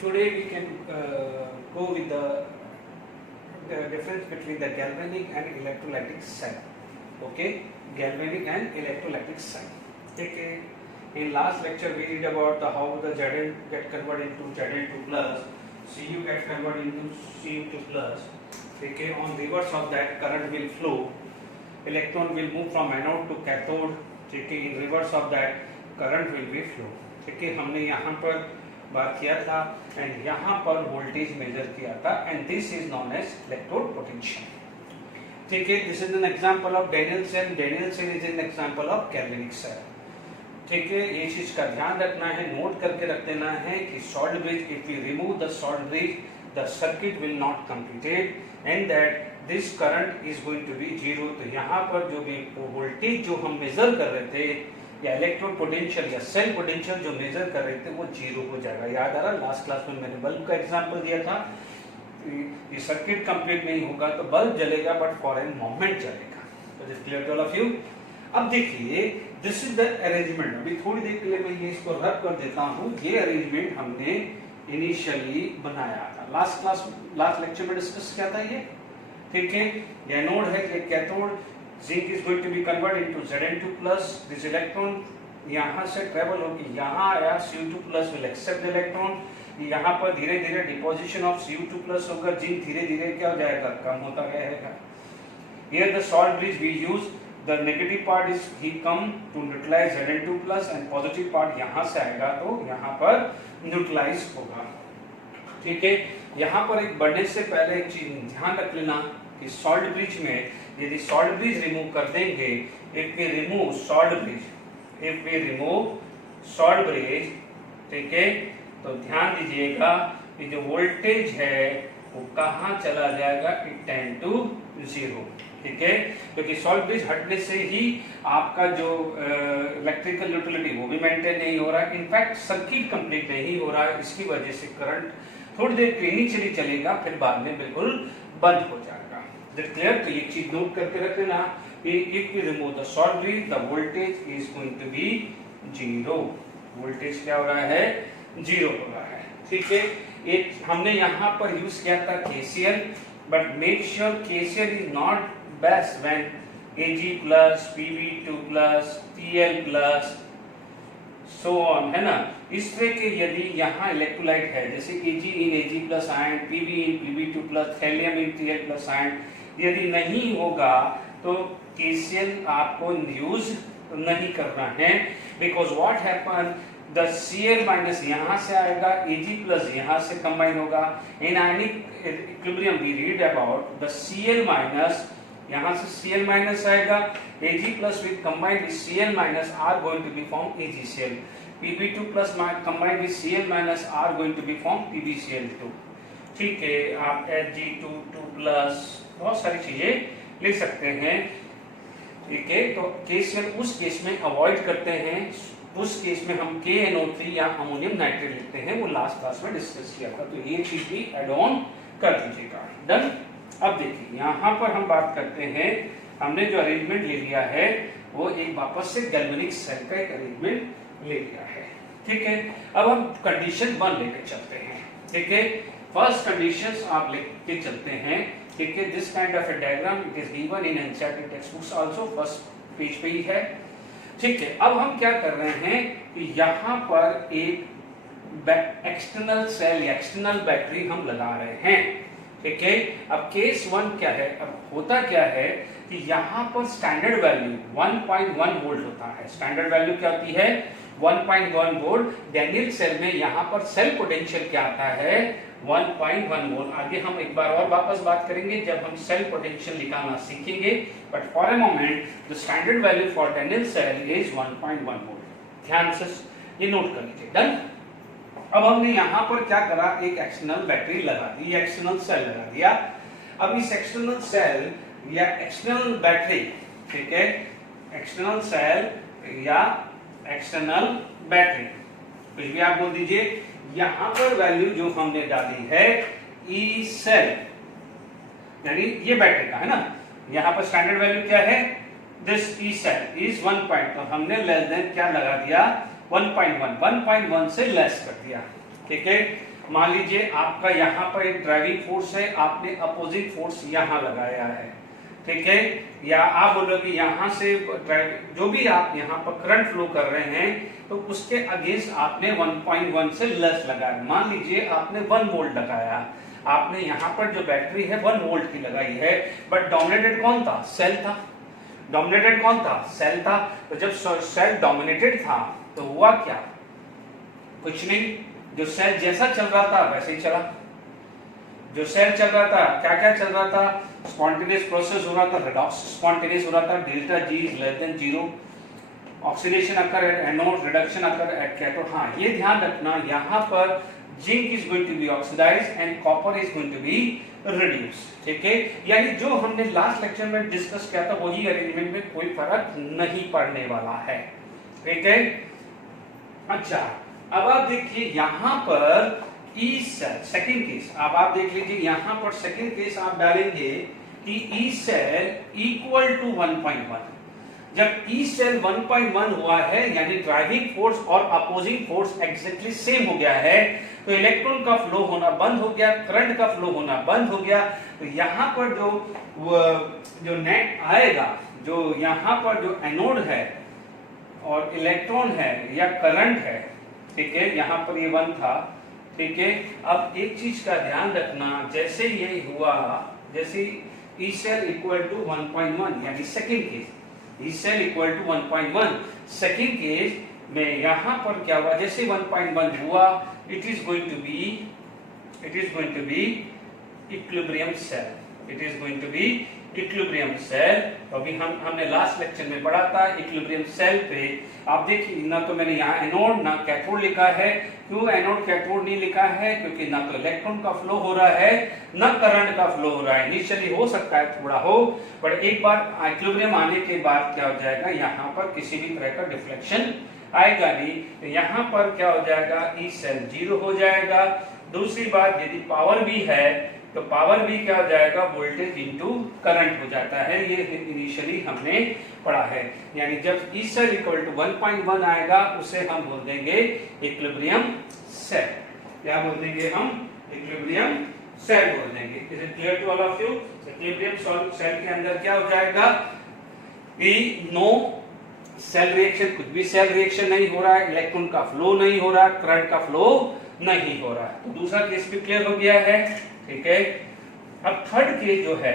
Today we can go with the difference between the galvanic and electrolytic cell. Okay, galvanic and electrolytic cell. Okay, in last lecture we read about how the Zn get converted into Zn2 plus, Cu get converted into Cu2 plus. Okay, on reverse of that current will flow, electron will move from anode to cathode. Okay, in reverse of that current will be flow. Okay, हमने यहाँ पर बात किया था and यहाँ पर voltage measure किया था and this is known as electrode potential. ठीक है, this is an example of Daniell cell. Daniell cell is an example of galvanic cell. ठीक है, ये चीज का ध्यान रखना है, नोट करके रख देना है कि salt bridge, if we remove the salt bridge the circuit will not completed and that this current is going to be zero. तो यहाँ पर जो भी वोल्टेज जो हम मेजर कर रहे थे या इलेक्ट्रोड पोटेंशियल या सेल पोटेंशियल जो मेजर कर रहे थे वो जीरो हो जाएगा. याद आ रहा, लास्ट क्लास में मैंने बल्ब का एग्जांपल दिया था. ये सर्किट कंप्लीट नहीं होगा तो बल्ब जलेगा बट फॉर एन मोमेंट जलेगा. तो this clear to all of you. अब देखिए, दिस इज द अरेंजमेंट. अभी थोड़ी देर के लिए मैं ये इसको रब कर देता हूँ. ये अरेंजमेंट हमने इनिशियली बनाया था, लास्ट लेक्चर में डिस्कस किया था ये. ठीक है, ये एनोड है, ये cathode. Zinc is going to be converted into Zn2 plus. This electron यहाँ से ट्रेवल होकर यहाँ आया, Cu2 plus will accept the electron. यहाँ पर धीरे धीरे डिपोजिशन ऑफ Cu2 plus होगा, जिंक धीरे धीरे क्या हो जाएगा, कम होता रहेगा. Here the salt bridge we use, the negative part is he come to neutralize Zn2 plus and positive part यहाँ से आएगा तो यहाँ पर न्यूट्रलाइज होगा. ठीक है, यहाँ पर एक बढ़ने से पहले एक चीज ध्यान रख लेना कि सॉल्ट ब्रिज में यदि सॉल्ट ब्रिज रिमूव कर देंगे, if we remove salt bridge, ठीक है, तो ध्यान दीजिएगा कि जो वोल्टेज है वो कहाँ चला जाएगा, इट टेंड टू जीरो. ठीक है, क्योंकि सॉल्ट ब्रिज हटने से ही आपका जो इलेक्ट्रिकल यूटिलिटी वो भी मेंटेन नहीं हो रहा है. इनफैक्ट सर्किट कंप्लीट नहीं हो रहा है. इसकी वजह से करंट थोड़ी देर क्लिनिकली चलेगा, फिर बाद में बिल्कुल बंद हो जाएगा. क्लियर. तो ये चीज नोट करके रख लेना, if we remove the salt bridge the voltage is going to be zero. Voltage क्या हो रहा है, जीरो हो रहा है. ठीक है, एक हमने यहाँ पर यूज किया था KCL, but make sure KCL is not best when Ag plus Pb2 plus Pl plus so on, है ना. इस तरह के यदि यहाँ इलेक्ट्रोलाइट है जैसे Ag in Ag plus ion, Pb in Pb2 plus, thallium in Tl plus ion, यदि नहीं होगा तो KCL आपको यूज नहीं करना है. Because what happen, the Cl minus यहाँ से आएगा, Ag प्लस यहाँ से कंबाइन होगा. In ionic equilibrium we read about the Cl minus, यहाँ से Cl माइनस आएगा, Ag plus with combined with Cl minus are going to be form AgCl. Pb2 plus combined with Cl minus are going to be form PbCl2. ठीक है, आप Ag2 plus बहुत सारी चीजें लिख सकते हैं. ठीक है, तो KCl उस केस में अवॉइड करते हैं. उस केस में हम KNO3 या अमोनियम नाइट्रेट लिखते हैं, वो लास्ट क्लास में डिस्कस किया था. तो ये चीज भी एड ऑन कर दीजिएगा. डन. अब देखिए, यहाँ पर हम बात करते हैं, हमने जो अरेंजमेंट ले लिया है वो एक वापस से गैल्वेनिक सेल का एक अरेंजमेंट ले लिया है. ठीक है, अब हम कंडीशन 1 लेकर चलते हैं. ठीक है, फर्स्ट कंडीशंस आप लेके चलते हैं. ठीक है, this kind of a diagram it is given in NCERT text books also, first page पे ही है. ठीक है, अब हम क्या कर रहे हैं कि यहाँ पर एक एक्सटर्नल सेल या एक्सटर्नल बैटरी हम लगा रहे हैं. ठीक है, अब केस 1 क्या है, अब होता क्या है कि यहाँ पर स्टैंडर्ड वैल्यू 1.1 वोल्ट होता है. स्टैंडर्ड वैल्यू क्या होती है, 1.1 वोल्ट. डैनियल सेल में यहाँ पर सेल पोटेंशियल क्या आता है, 1.1 वोल्ट. आगे हम एक बार और वापस बात करेंगे जब हम सेल पोटेंशियल निकालना सीखेंगे, but for a moment the standard value for Daniell cell is 1.1 volt. ध्यान से ये नोट कर लीजिए. डन. अब हमने यहाँ पर क्या करा, एक एक्सटर्नल बैटरी लगा दी, एक्सटर्नल सेल लगा दिया. अब इस एक्सटर्नल सेल या एक्सटर्नल बैटरी, ठीक है, एक्सटर्नल सेल या एक्सटर्नल बैटरी, कुछ भी आप बोल दीजिए. यहाँ पर वैल्यू जो हमने डाली है ई सेल, यानी ये बैटरी का है ना. यहाँ पर स्टैंडर्ड वैल्यू क्या है, दिस ई सेल इज 1. तो हमने लेस देन क्या लगा दिया, 1.1 से लेस कर दिया. ठीक है, मान लीजिए आपका यहाँ पर एक ड्राइविंग फोर्स है, आपने अपोजिट फोर्स यहाँ लगाया है, ठीक है, या आप बोलो कि यहाँ से जो भी आप यहाँ पर करंट फ्लो कर रहे हैं तो उसके अगेंस्ट आपने 1.1 से लेस लगाया। मान लीजिए आपने 1 वोल्ट लगाया, आपने यहाँ पर जो बैटरी है 1 वोल्ट की लगाई है, बट डोमिनेटेड कौन था? सेल था। डोमिनेटेड कौन था? सेल था। तो जब सेल डोमिनेटेड था तो हुआ क्या? कुछ नहीं, जो सेल जैसा चल रहा था वैसे ही चला। जो सेल चल रहा था, क्या क्या चल रहा था? स्पॉन्टेनियस प्रोसेस हो रहा था, रेडॉक्स स्पॉन्टेनियस हो रहा था, delta G is less than 0, oxidation occur at anode, reduction occur at cathode. हाँ, ये ध्यान रखना, यहाँ पर zinc is going to be oxidized and copper is going to be reduce, ठीक है। यानी जो हमने लास्ट लेक्चर में डिस्कस किया था वही अरेंजमेंट में कोई फर्क नहीं पड़ने वाला है, ठीक है। अच्छा, अब आप देखिए यहाँ पर ई सेल सेकेंड केस, अब आप देख लीजिए यहाँ पर सेकेंड केस आप डालेंगे कि ई सेल इक्वल टू 1.1। जब ई सेल 1.1 हुआ है यानी ड्राइविंग फोर्स और अपोजिंग फोर्स एग्जैक्टली सेम हो गया है, तो इलेक्ट्रॉन का फ्लो होना बंद हो गया, करंट का फ्लो होना बंद हो गया। तो यहाँ पर जो नेट आएगा, जो यहाँ पर जो एनोड है और इलेक्ट्रॉन है या करंट है, ठीक है, यहाँ पर ये 1 था, ठीक है। अब एक चीज का ध्यान रखना, जैसे ये हुआ, जैसे ई सेल इक्वल टू 1.1 यानी second case, E cell equal to 1.1 second case में यहाँ पर क्या हुआ? जैसे 1.1 हुआ, it is going to be equilibrium cell, it is going to be equilibrium cell. तो अभी हमने लास्ट लेक्चर में पढ़ा था इक्विलिब्रियम सेल पे। आप देखिए, ना तो मैंने यहाँ एनोड ना कैथोड लिखा है। क्यों एनोड कैथोड नहीं लिखा है? क्योंकि ना तो इलेक्ट्रॉन का फ्लो हो रहा है ना करंट का फ्लो हो रहा है। इनिशियली हो सकता है थोड़ा हो, बट एक बार इक्विलिब्रियम आने के बाद क्या हो जाएगा, यहाँ पर किसी भी तरह का डिफ्लेक्शन आएगा नहीं। तो यहाँ पर क्या हो जाएगा? ई सेल 0 हो जाएगा। दूसरी बात, यदि पावर भी है तो पावर भी क्या हो जाएगा? वोल्टेज इनटू करंट हो जाता है। ये इनिशियली हमने पढ़ा है। यानी जब ई सेल इक्वल टू 1.1 आएगा उसे हम बोल देंगे इक्विलिब्रियम सेल। क्या बोल देंगे हम? इक्विलिब्रियम सेल बोल देंगे। Is it clear to all of you? Equilibrium cell के अंदर क्या हो जाएगा कि नो सेल रिएक्शन, कुछ भी सेल रिएक्शन नहीं हो रहा है, इलेक्ट्रॉन का फ्लो नहीं हो रहा, करंट का फ्लो नहीं हो रहा है। तो दूसरा केस भी क्लियर हो गया है, ठीक है। अब थर्ड केस जो है,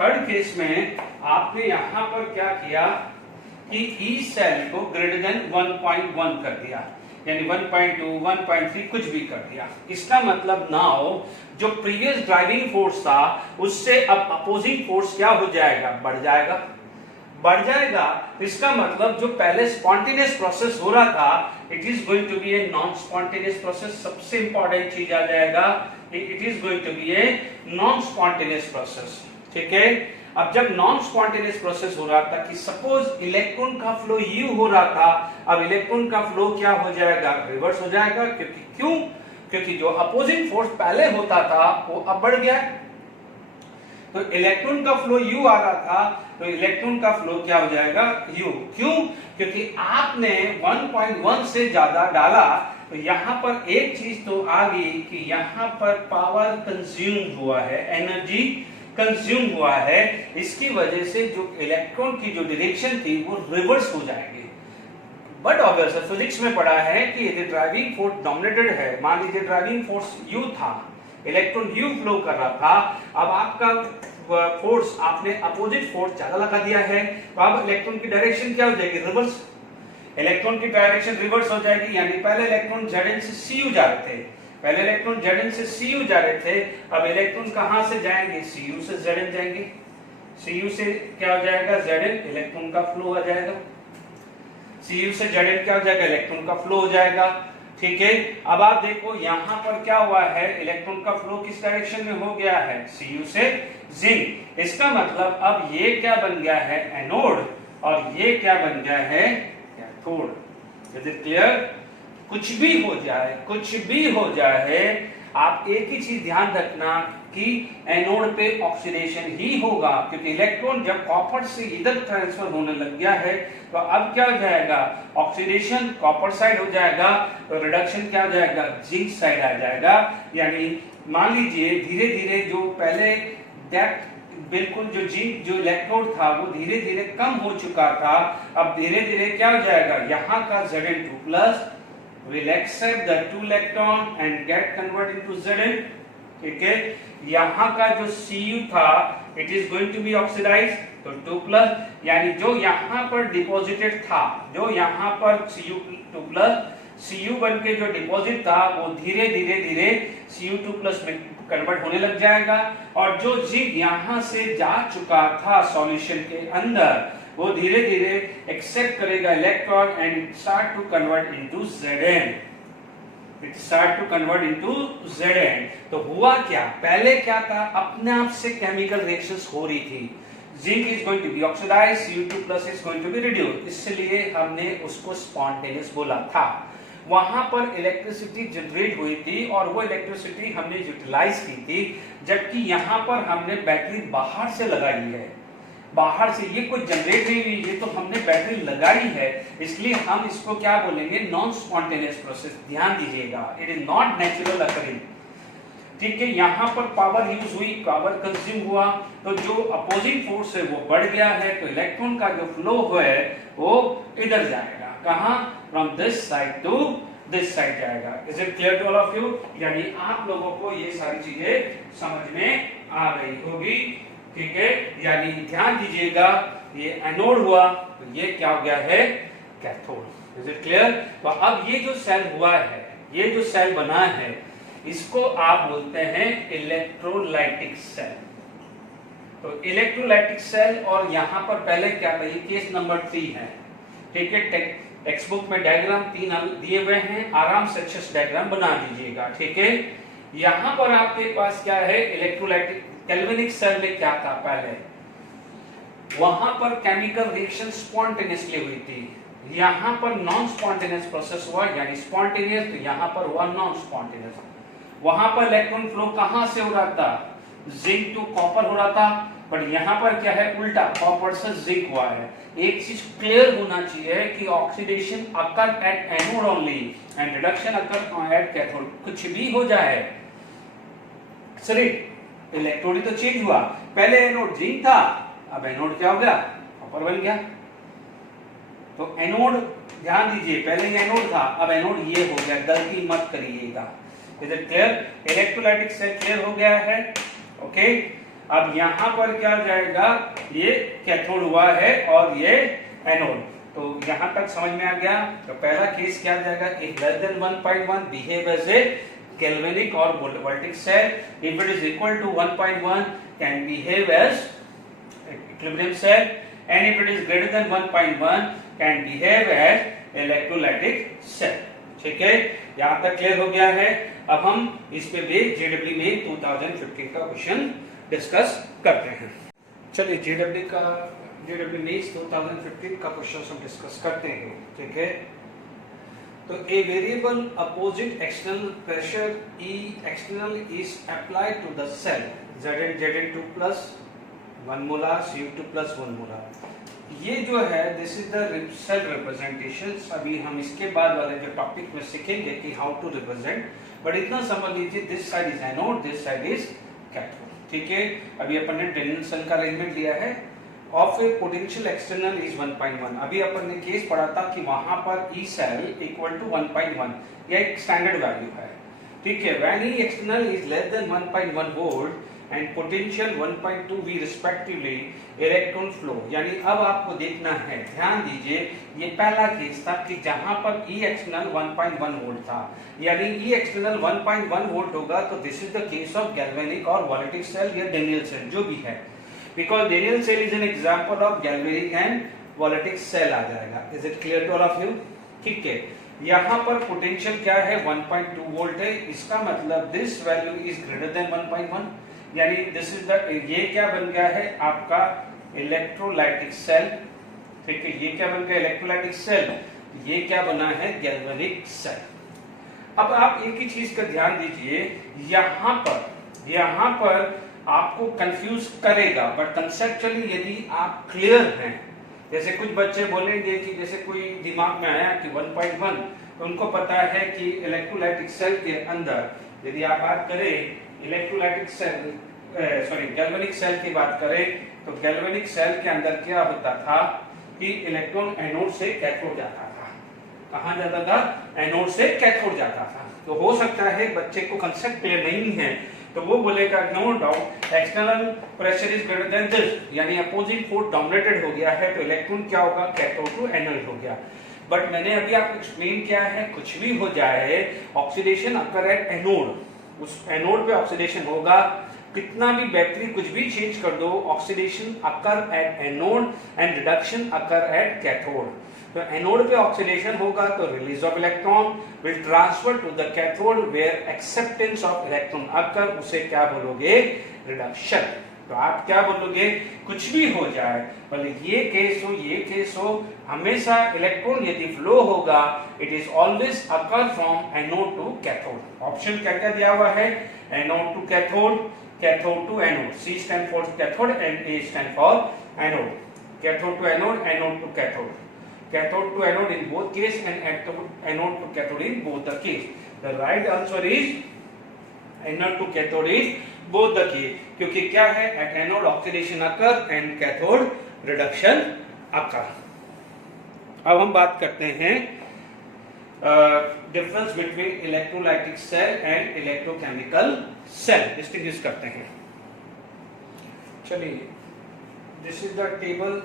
थर्ड केस में आपने यहां पर क्या किया कि ई सेल को ग्रेटर देन 1.1 कर दिया, यानी 1.2, 1.3 कुछ भी कर दिया। इसका मतलब नाउ जो प्रीवियस ड्राइविंग फोर्स था उससे अब अपोजिंग फोर्स क्या हो जाएगा? बढ़ जाएगा। बढ़ जाएगा, इसका मतलब जो पहले स्पॉन्टेनियस प्रोसेस हो रहा था it is going to be a non spontaneous process. सबसे इंपॉर्टेंट चीज आ जाएगा, it is going to be a non spontaneous process, ठीक है। अब जब नॉन स्पॉन्टेनियस प्रोसेस हो रहा था कि सपोज इलेक्ट्रॉन का फ्लो यू हो रहा था, अब इलेक्ट्रॉन का फ्लो क्या हो जाएगा? रिवर्स हो जाएगा। क्योंकि जो अपोजिंग फोर्स पहले होता था वो अब बढ़ गया। तो इलेक्ट्रॉन का फ्लो यू आ रहा था, तो इलेक्ट्रॉन का फ्लो क्या हो जाएगा? यू। क्यों? क्योंकि आपने 1.1 से ज्यादा डाला। तो यहां पर एक चीज तो आ गई कि यहां पर पावर कंज्यूम हुआ है, एनर्जी कंज्यूम हुआ है। इसकी वजह से जो इलेक्ट्रॉन की जो डायरेक्शन थी वो रिवर्स हो जाएगी। बट ऑब्वियसली फिजिक्स में पढ़ा है कि यदि ड्राइविंग फोर्स डोमिनेटेड है, मान लीजिए ड्राइविंग फोर्स यू था, इलेक्ट्रॉन यू फ्लो कर रहा था, अब आपका फोर्स, आपने अपोजिट फोर्स ज्यादा लगा दिया है, तो अब इलेक्ट्रॉन की डायरेक्शन क्या हो जाएगी? रिवर्स। इलेक्ट्रॉन की डायरेक्शन रिवर्स हो जाएगी। यानी पहले इलेक्ट्रॉन Zn से Cu जा रहे थे, पहले इलेक्ट्रॉन Zn से Cu जा रहे थे, अब इलेक्ट्रॉन कहां से जाएंगे? Cu से Zn जाएंगे। Cu से क्या हो जाएगा? Zn, इलेक्ट्रॉन का फ्लो हो जाएगा। Cu से Zn क्या हो जाएगा? इलेक्ट्रॉन का फ्लो हो जाएगा, ठीक है। अब आप देखो यहां पर क्या हुआ है, इलेक्ट्रॉन का फ्लो किस डायरेक्शन में हो गया है? Cu से जिंक। इसका मतलब अब ये क्या बन गया है? एनोड, और ये क्या बन गया है? कैथोड। Is it clear? कुछ भी हो जाए, कुछ भी हो जाए, आप एक ही चीज ध्यान रखना कि एनोड पे ऑक्सीडेशन ही होगा, क्योंकि इलेक्ट्रॉन जब कॉपर से इधर ट्रांसफर होने लग गया है तो अब क्या हो जाएगा, ऑक्सीडेशन कॉपर साइड हो जाएगा, तो रिडक्शन क्या हो जाएगा, जिंक साइड आ जाएगा। यानी मान लीजिए धीरे धीरे जो पहले डेप्थ बिल्कुल जो जिंक जो इलेक्ट्रोड था वो धीरे धीरे कम हो चुका था, अब धीरे धीरे क्या हो जाएगा, यहाँ का Zn2+ will accept the 2 electron and get converted into Zn, ठीक है। यहाँ का जो Cu था it is going to be oxidized, तो 2+, यानी जो यहाँ पर डिपॉजिटेड था, जो यहाँ पर Cu2+, Cu बन के जो डिपॉजिट था वो धीरे धीरे धीरे Cu2+ में कन्वर्ट होने लग जाएगा, और जो जिंक यहाँ से जा चुका था सॉल्यूशन के अंदर वो धीरे धीरे एक्सेप्ट करेगा electron and start to convert into Zn, it start to convert into Zn। तो हुआ क्या, पहले क्या था, अपने आप से केमिकल रिएक्शंस हो रही थी, zinc is going to be oxidized, Cu2+ is going to be reduced, इसलिए हमने उसको स्पॉन्टेनियस बोला था। वहां पर इलेक्ट्रिसिटी जनरेट हुई थी और वो इलेक्ट्रिसिटी हमने यूटिलाइज की थी, जबकि यहाँ पर हमने बैटरी बाहर से लगाई है, बाहर से ये कुछ जनरेट नहीं हुई, ये तो हमने बैटरी लगाई है, इसलिए हम इसको क्या बोलेंगे, नॉन स्पॉन्टेनियस प्रोसेस। ध्यान दीजिएगा, it is not natural occurring, ठीक है। यहाँ पर पावर यूज हुई, पावर कंज्यूम हुआ, तो जो अपोजिंग फोर्स है वो बढ़ गया है, तो इलेक्ट्रॉन का जो फ्लो है वो इधर जाएगा, कहाँ, from this side to this side जाएगा। Is it clear to all of you, यानी आप लोगों को ये सारी चीजें समझ में आ रही होगी, ठीक है। यानी ध्यान दीजिएगा, ये एनोड हुआ तो ये क्या हो गया है, कैथोड। Is it clear. तो अब ये जो सेल हुआ है, ये जो सेल बना है, इसको आप बोलते हैं इलेक्ट्रोलाइटिक सेल। तो इलेक्ट्रोलाइटिक सेल, और यहां पर पहले क्या था, ये केस नंबर 3 है, ठीक है। टेक्स्ट बुक में डायग्राम 3 दिए हुए हैं, आराम से अच्छे से डायग्राम बना दीजिएगा, ठीक है। यहां पर आपके पास क्या है, इलेक्ट्रोलाइटिक कैल्विनिक सेल में क्या था, पहले वहां पर केमिकल रिएक्शन स्पॉन्टेनियसली हुई थी, यहां पर नॉन स्पॉन्टेनियस प्रोसेस हुआ, यानी स्पॉन्टेनियस, तो यहां पर हुआ नॉन स्पॉन्टेनियस। वहां पर इलेक्ट्रॉन फ्लो कहां से हो रहा था, जिंक टू कॉपर हो रहा था, बट यहाँ पर क्या है, उल्टा, कॉपर से जिंक हुआ है। एक चीज क्लियर होना चाहिए कि oxidation occur at anode only and reduction occur at cathode, कुछ भी हो जाए, सिर्फ इलेक्ट्रोड तो चेंज हुआ, पहले एनोड जिंक था, अब एनोड क्या हो गया, कॉपर बन गया। तो एनोड ध्यान दीजिए, पहले ये एनोड था, अब एनोड ये हो गया, गलती मत करिएगा। Is it clear, electrolytic cell clear हो गया है, ओके। अब यहाँ पर क्या जाएगा, ये कैथोड हुआ है और ये एनोड, तो यहाँ तक समझ में आ गया। तो पहला केस क्या जाएगा, if less than 1.1 behave as a galvanic or voltaic cell, if it is equal to 1.1 can behave as equilibrium cell, and if it is greater than 1.1 can behave as electrolytic cell, ठीक है। यहाँ तक clear हो गया है। अब हम इस पे बेस जेडब्ल्यू में 2015 का क्वेश्चन डिस्कस करते हैं। चलिए जेडब्ल्यू में 2015 का क्वेश्चन हम डिस्कस करते हैं, ठीक है। तो a variable opposite external pressure E external is applied to the cell Zn2 plus 1 molar Cu2 plus 1 molar। ये जो है this is the cell representation. अभी हम इसके बाद वाले जो टॉपिक में सीखेंगे कि हाउ टू रिप्रेजेंट, बट इतना समझ लीजिए this side is anode, this side is cathode, ठीक है। अभी अपन ने टेंडेंट सेल का अरेंजमेंट लिया है of A potential external is 1.1। अभी अपन ने केस पढ़ा था कि वहां पर ई सेल इक्वल टू 1.1, यह एक स्टैंडर्ड वैल्यू है, ठीक है। When E external is less than 1.1 volt and potential 1.2 V respectively electron flow, यानी अब आपको देखना है, ध्यान दीजिए, ये पहला केस था कि जहां पर ई एक्सटर्नल 1.1 वोल्ट था, यानी ई एक्सटर्नल 1.1 वोल्ट होगा तो this is the case of galvanic और वोल्टेज सेल या डेनियल सेल जो भी है, because Daniell cell is an example of galvanic and voltaic cell आ जाएगा। Is it clear to all of you? ठीक है। यहाँ पर पोटेंशियल क्या है, 1.2 वोल्ट है, इसका मतलब this value is greater then 1.1, यानी दिस इज द, ये क्या बन गया है आपका इलेक्ट्रोलाइटिक सेल, ठीक है। ये क्या बन गया इलेक्ट्रोलाइटिक सेल, ये क्या बना है गैल्वेनिक सेल। अब आप एक ही चीज का ध्यान दीजिए, यहाँ पर आपको कंफ्यूज करेगा, बट कंसेप्चुअली यदि आप क्लियर हैं, जैसे कुछ बच्चे बोलेंगे कि जैसे कोई दिमाग में आया कि 1.1, तो उनको पता है कि इलेक्ट्रोलाइटिक सेल के अंदर यदि आप बात करें इलेक्ट्रोलाइटिक सेल गैल्वेनिक सेल की बात करें, तो गैल्वेनिक सेल के अंदर क्या होता था कि इलेक्ट्रॉन एनोड से कैथोड जाता था। कहां जाता था? एनोड से कैथोड जाता था। तो हो सकता है बच्चे को कंसेप्ट क्लियर नहीं है, तो वो बोलेगा no doubt external pressure is greater than this, यानी अपोजिंग फोर्स डोमिनेटेड हो गया है, तो इलेक्ट्रॉन क्या होगा? कैथोड टू एनोड हो गया। बट मैंने अभी आपको एक्सप्लेन किया है, कुछ भी हो जाए ऑक्सीडेशन अकर एट एनोड, उस एनोड पे ऑक्सीडेशन होगा। कितना भी बैटरी कुछ भी चेंज कर दो, oxidation occur at anode and reduction occur at cathode. तो एनोड पे ऑक्सीडेशन होगा तो release of electron will transfer to the cathode where acceptance of electron occur, उसे क्या बोलोगे? रिडक्शन। तो आप क्या बोलोगे? कुछ भी हो जाए, भले ये केस हो, हमेशा इलेक्ट्रॉन यदि फ्लो होगा, it is always occur from anode to cathode. Option क्या क्या दिया हुआ है? Anode to cathode, cathode to anode, C stand for cathode and A stand for anode. Cathode to anode, anode to cathode. Cathode to anode in both case and anode to cathode in both the case. The right answer is anode to cathode is both the case. क्योंकि क्या है? At anode oxidation occur and cathode reduction occur. अब हम बात करते हैं difference between electrolytic cell and electrochemical cell, distinguish करते हैं। चलिए, this is the table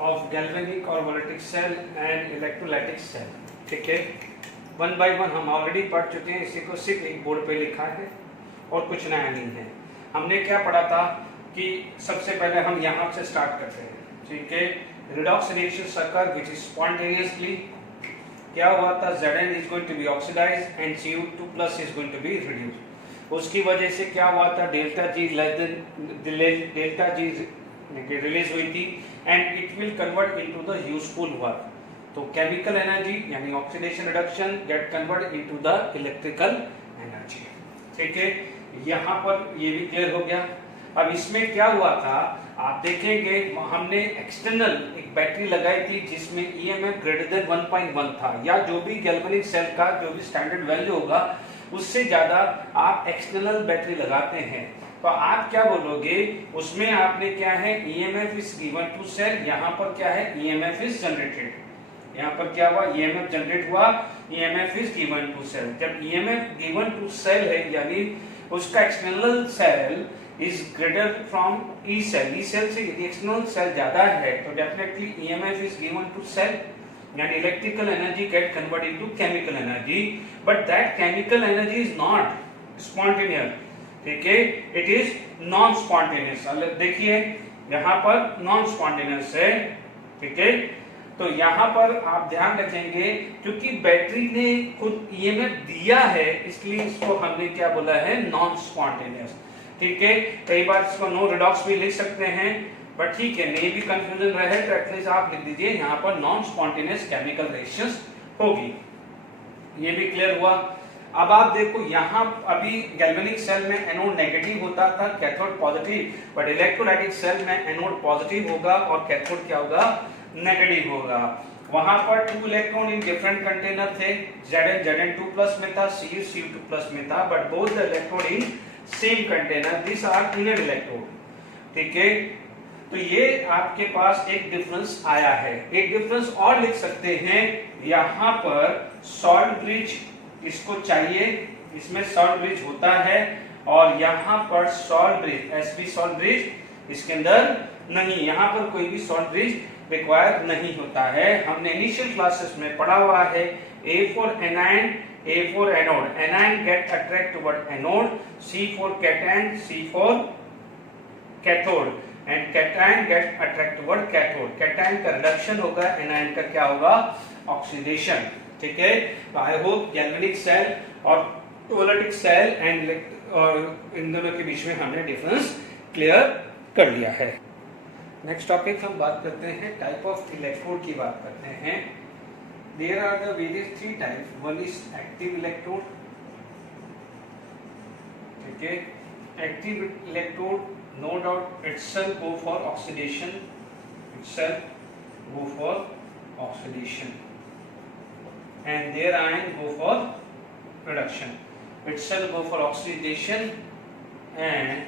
of galvanic और voltaic cell and electrolytic cell. ठीक है, 1 by 1 हम ऑलरेडी पढ़ चुके हैं, इसी को सिर्फ एक बोर्ड पे लिखा है और कुछ नया नहीं है। हमने क्या पढ़ा था कि सबसे पहले हम यहाँ से स्टार्ट करते हैं। ठीक है, redox reactions occur which is spontaneously, क्या हुआ था? Zn is going to be oxidized and Cu2 plus is going to be reduced। उसकी वजह से क्या हुआ था? डेल्टा जी रिलीज हुई थी and it will convert into the useful work. तो केमिकल एनर्जी यानी oxidation reduction gate convert into the electrical energy. ठीक है, यहाँ पर ये भी क्लियर हो गया। अब इसमें क्या हुआ था, आप देखेंगे हमने एक्सटर्नल एक बैटरी लगाई थी जिसमें EMF ग्रेटर देन 1.1 था, या जो भी गैल्वेनिक सेल का जो भी स्टैंडर्ड वैल्यू होगा उससे ज्यादा आप एक्सटर्नल बैटरी लगाते हैं, तो आप क्या बोलोगे? उसमें आपने क्या है? EMF is given to cell, यहाँ पर क्या है? EMF is generated. यहाँ पर क्या हुआ? EMF जनरेट हुआ, EMF is given to cell. जब EMF गिवन टू सेल है यानी उसका external cell is greater from E cell, E cell से यदि external cell ज्यादा है तो definitely EMF is given to cell, यानी electrical energy get converted into chemical energy, but that chemical energy is not spontaneous। ठीक है, it is non spontaneous। देखिए यहाँ पर non spontaneous है। ठीक है, तो यहाँ पर आप ध्यान रखेंगे क्योंकि बैटरी ने खुद EMF दिया है, इसलिए इसको हमने क्या बोला है? Non spontaneous. ठीक है, कई बार इसको नो रिडॉक्स भी लिख सकते हैं, बट ठीक है, नहीं भी कंफ्यूजन रहे तो एटलीस्ट आप लिख दीजिए यहाँ पर नॉन स्पॉन्टेनियस केमिकल रिएक्शंस होगी। ये भी क्लियर हुआ। अब आप देखो यहाँ अभी गैल्वेनिक सेल में एनोड नेगेटिव होता था, cathode positive, but electrolytic cell में एनोड पॉजिटिव होगा और कैथोड क्या होगा? नेगेटिव होगा। वहां पर 2 इलेक्ट्रॉन इन डिफरेंट कंटेनर थे, Zn 2+ में था, Cu2 प्लस में था, but both the electron in same container, this are inner electrode. ठीक है, तो ये आपके पास एक डिफरेंस आया है। एक डिफरेंस और लिख सकते हैं, यहाँ पर सॉल्ट ब्रिज इसको चाहिए, इसमें सॉल्ट ब्रिज होता है, और यहाँ पर salt bridge Sp salt bridge इसके अंदर नहीं, यहाँ पर कोई भी सॉल्ट ब्रिज रिक्वायर नहीं होता है। हमने इनिशियल क्लासेस में पढ़ा हुआ है A for anion, A for anode, anion get attract toward anode, C for cation, C for cathode, and cation get attract toward cathode। cation का रिडक्शन होगा, anion का क्या होगा? ऑक्सीडेशन। ठीक है, तो आई होप गैल्वेनिक सेल और voltaic cell and in दोनों के बीच में हमने डिफरेंस क्लियर कर लिया है। नेक्स्ट टॉपिक हम बात करते हैं टाइप ऑफ इलेक्ट्रोड की बात करते हैं। there are the various three types. One is active electrode. Okay, active electrode, no doubt itself go for oxidation, and their ion go for reduction. Itself go for oxidation and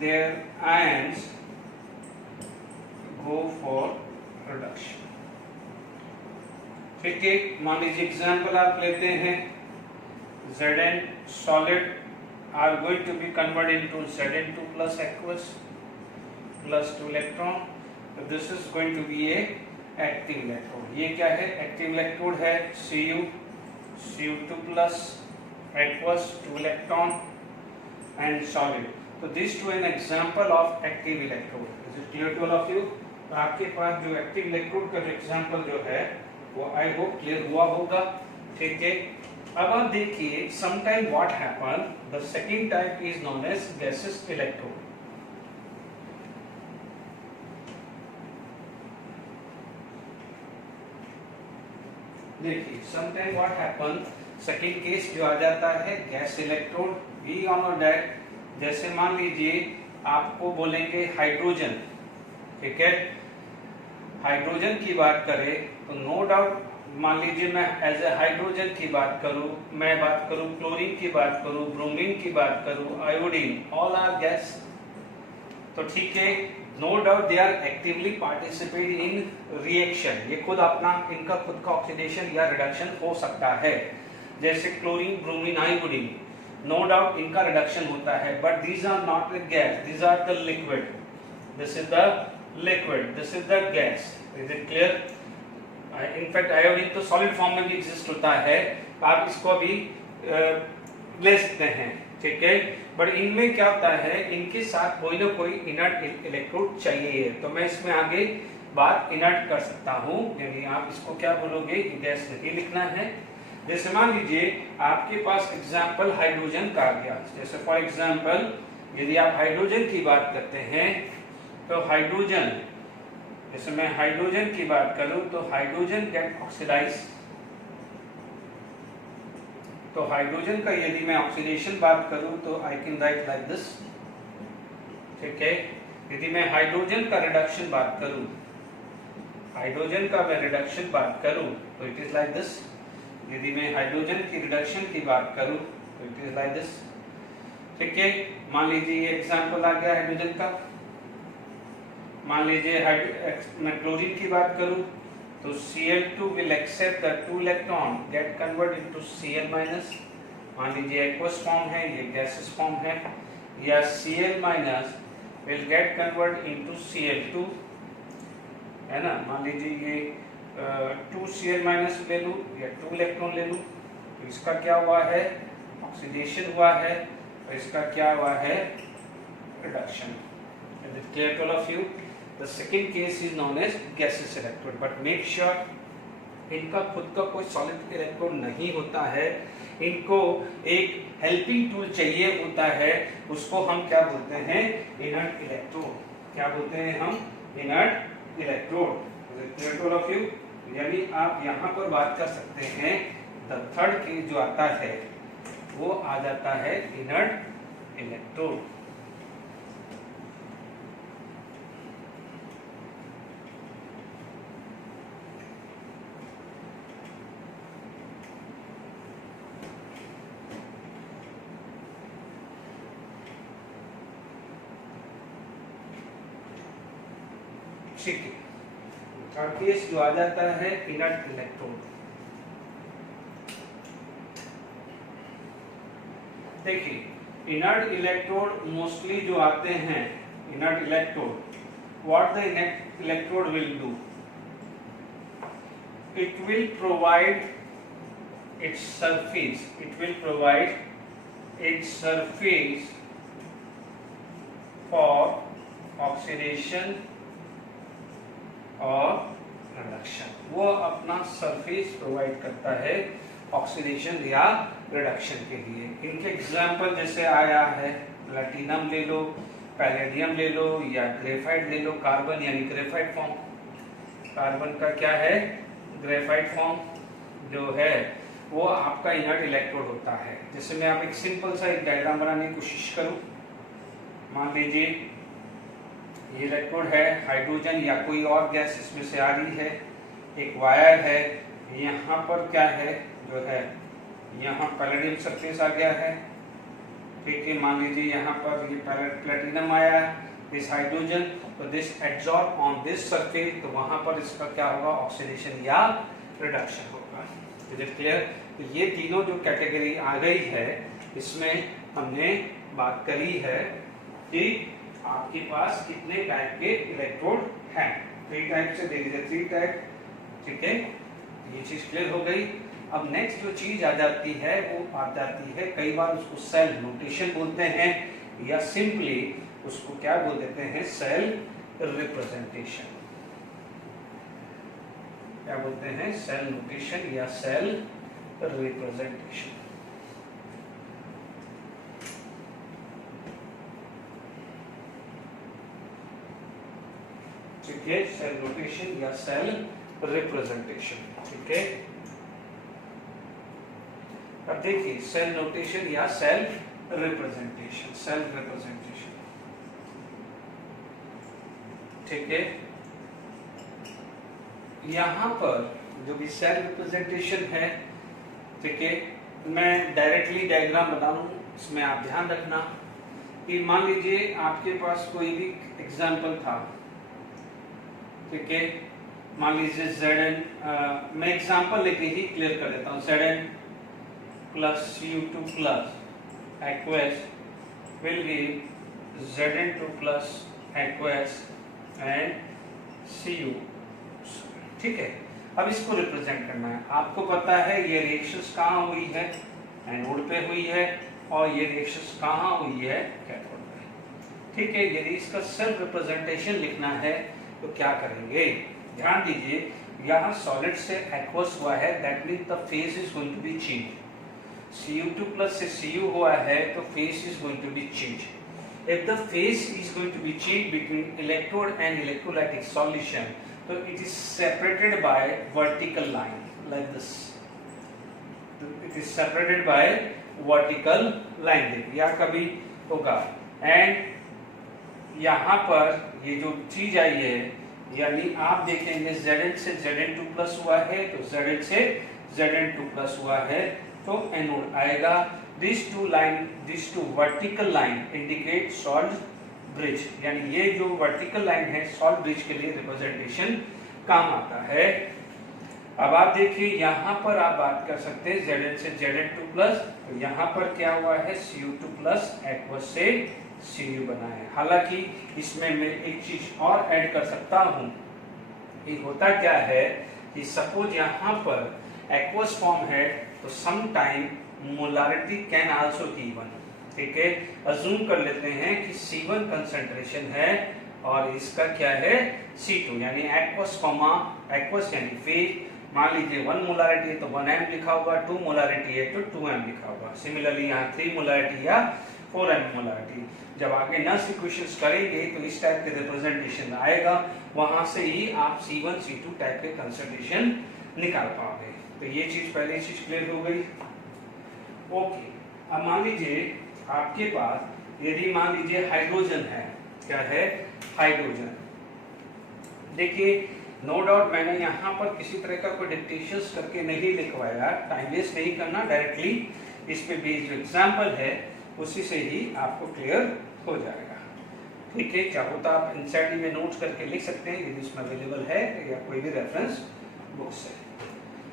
their ions go for reduction. ठीक है, मान लीजिए example आप लेते हैं, Zn solid are going to be converted into Zn2 plus aqueous plus 2 electron. So this is going to be a active electrode. ये क्या है? एक्टिव इलेक्ट्रोड है Cu2 plus aqueous 2 electron and solid. So these two an example of active electrode. Is it clear to all of you? तो आपके पास जो active electrode का जो example जो है वो आई होप क्लियर हुआ होगा. ठीक है, अब आप देखिए sometime what happen, the second type is known as gases electrode. देखिए sometime what happen, second case जो आ जाता है gas electrode. We all know that, जैसे मान लीजिए आपको बोलेंगे हाइड्रोजन, ठीक है, हाइड्रोजन की बात करें तो नो डाउट मान लीजिए मैं एज ए हाइड्रोजन की बात करूं, मैं बात करूं क्लोरीन की बात करूं, ब्रोमीन की बात करूं, आयोडीन, ऑल आर गैस. तो ठीक है, no doubt they are actively participate in reaction. ये खुद अपना इनका खुद का ऑक्सीडेशन या रिडक्शन हो सकता है. जैसे chlorine, bromine, iodine, no doubt इनका रिडक्शन होता है, but these are not the gas, these are the liquid. This is the liquid, this is the gas. Is it clear? In fact iodine तो solid form में भी exist होता है, आप इसको भी ले सकते हैं. ठीक है, बट इनमें क्या होता है, इनके साथ कोई ना कोई इनर्ट इलेक्ट्रोड चाहिए. तो मैं इसमें आगे बात इनर्ट कर सकता हूँ, यानी आप इसको क्या बोलोगे, गैस नहीं लिखना है. जैसे मान लीजिए आपके पास एग्जाम्पल हाइड्रोजन का आ गया. जैसे फॉर एग्जाम्पल यदि आप हाइड्रोजन की बात करते हैं तो हाइड्रोजन, जैसे मैं हाइड्रोजन की बात करूं तो हाइड्रोजन गेट ऑक्सीडाइज. तो हाइड्रोजन का यदि मैं ऑक्सीडेशन बात करूं तो I can write like this. ठीक है, यदि मैं हाइड्रोजन का रिडक्शन बात करूं, हाइड्रोजन का मैं रिडक्शन बात करूं तो इट इज लाइक दिस. यदि मैं हाइड्रोजन की रिडक्शन की बात करूं तो इट इज लाइक दिस. ठीक है, मान लीजिए ये एग्जांपल आ गया हाइड्रोजन का. मान लीजिए मैं क्लोरीन की बात करूं तो Cl2 will accept the 2 electron get convert into Cl minus. मान लीजिए एक्वस फॉर्म है, ये गैसेस फॉर्म है, या Cl minus will get convert into Cl2, है ना. मान लीजिए ये 2 Cl minus ले लूं या 2 इलेक्ट्रॉन ले लूं तो इसका क्या हुआ है, ऑक्सीडेशन हुआ है, और इसका क्या हुआ है, reduction. Is it clear to all of you? The second case is known as gaseous electrode, but make sure इनका खुद का कोई सॉलिड इलेक्ट्रोड नहीं होता है, इनको एक हेल्पिंग टूल चाहिए होता है, उसको हम क्या बोलते हैं, इनर्ट इलेक्ट्रोड. क्या बोलते हैं हम, inert electrode. Clear to all of you? यानी आप यहाँ पर बात कर सकते हैं, द थर्ड केस जो आता है वो आ जाता है इनर्ट इलेक्ट्रोड. ठीक है, थर्ड केस जो आ जाता है इनर्ट इलेक्ट्रोड. देखिए इनर्ट इलेक्ट्रोड मोस्टली जो आते हैं, inert electrode, what the inert electrode will do, it will provide its surface, it will provide its surface for oxidation और रिडक्शन. वो अपना सरफेस प्रोवाइड करता है ऑक्सीडेशन या रिडक्शन के लिए. इनके एग्जाम्पल जैसे आया है, प्लैटिनम ले लो, पैलेडियम ले लो, या ग्रेफाइट ले लो. कार्बन यानी ग्रेफाइट फॉर्म, कार्बन का क्या है, ग्रेफाइट फॉर्म जो है वो आपका इनर्ट इलेक्ट्रोड होता है। जैसे मैं आप एक सिंपल सा एक डायग्राम बनाने की कोशिश करूं, मान लीजिए ये इलेक्ट्रोड है, हाइड्रोजन या कोई और गैस इसमें से आ रही है, एक वायर है, यहाँ पर क्या है जो है यहाँ पैलेडियम सरफेस आ गया है, ठीक है। मान लीजिए यहाँ पर ये प्लेटिनम आया है, दिस हाइड्रोजन, तो this adsorb on this surface, तो वहां पर इसका क्या होगा, ऑक्सीडेशन या रिडक्शन होगा। Is it clear? तो ये तीनों जो कैटेगरी आ गई है इसमें हमने बात करी है कि आपके पास कितने टाइप के इलेक्ट्रोड हैं। 3 टाइप से देख लीजिए, 3 टाइप, ठीक है। ये चीज क्लियर हो गई। अब नेक्स्ट जो चीज आ जाती है वो आ जाती है, कई बार उसको सेल नोटेशन बोलते हैं या सिंपली उसको क्या बोल देते हैं, सेल रिप्रेजेंटेशन। क्या बोलते हैं, सेल नोटेशन या सेल रिप्रेजेंटेशन। ठीक है, सेल नोटेशन या सेल रिप्रेजेंटेशन, ठीक है। अब देखिए सेल नोटेशन या सेल रिप्रेजेंटेशन, सेल रिप्रेजेंटेशन, ठीक है। यहां पर जो भी सेल रिप्रेजेंटेशन है, ठीक है, मैं डायरेक्टली डायग्राम बता दूं, इसमें आप ध्यान रखना कि मान लीजिए आपके पास कोई भी एग्जांपल था, ठीक है। मान लीजिए Zn, मैं एग्जांपल लेके ही क्लियर कर देता हूं, Zn plus Cu2 plus aqueous will give Zn2 plus aqueous and Cu, ठीक है। अब इसको रिप्रेजेंट करना है, आपको पता है ये रिएक्शंस कहाँ हुई है, एनोड पे हुई है, और ये रिएक्शंस कहाँ हुई है, कैथोड पे, ठीक है। यदि इसका सेल्फ रिप्रेजेंटेशन लिखना है तो क्या करेंगे, ध्यान दीजिए, यहाँ सॉलिड से एक्वस हुआ है, that means the phase is going to be change. Cu2 plus से Cu हुआ है तो phase is going to be change. If the phase is going to be changed between electrode and electrolytic solution, so it is separated by vertical line like this. It is separated by vertical line, या कभी होगा। And यहाँ पर ये जो चीज आई है, यानी आप देखेंगे Zn से Zn2 प्लस हुआ है तो Zn से Zn2 प्लस हुआ है तो एनोड आएगा। These two vertical line indicate salt bridge, यानी ये जो vertical line है salt bridge के लिए रिप्रेजेंटेशन काम आता है। अब आप देखिए यहाँ पर आप बात कर सकते हैं Zn से Zn2 प्लस, तो यहाँ पर क्या हुआ है, Cu2 प्लस एक्वस से Cu बना है। हालांकि इसमें मैं एक चीज और ऐड कर सकता हूँ कि होता क्या है कि सपोज यहाँ पर एक्वस फॉर्म है तो some time molarity can also given, ठीक है। अज्यूम कर लेते हैं कि C1 कंसंट्रेशन है और इसका क्या है C2, यानी एक्वस कॉमा एक्वस यानी फेज। मान लीजिए 1 मोलारिटी है तो 1m लिखा होगा, 2 मोलारिटी है तो 2m लिखा होगा। सिमिलरली यहाँ 3 मोलारिटी या 4m मोलारिटी। जब आगे नर्स इक्वेशंस करेंगे तो इस टाइप के रिप्रेजेंटेशन आएगा, वहां से ही आप C1 C2 टाइप के कंसंट्रेशन निकाल पाओगे। तो ये चीज पहले चीज क्लियर हो गई, ओके। अब मान लीजिए आपके पास यदि मान लीजिए हाइड्रोजन है, क्या है, हाइड्रोजन। देखिए नो डाउट मैंने यहाँ पर किसी तरह का कोई डिक्टेशंस करके नहीं लिखवाया, टाइम वेस्ट नहीं करना, डायरेक्टली इस पे भी जो एग्जांपल है उसी से ही आपको क्लियर हो जाएगा, ठीक है। चाहो तो आप एनसीईआरटी में नोट्स करके लिख सकते हैं यदि उसमें अवेलेबल है या कोई भी रेफरेंस बुक से,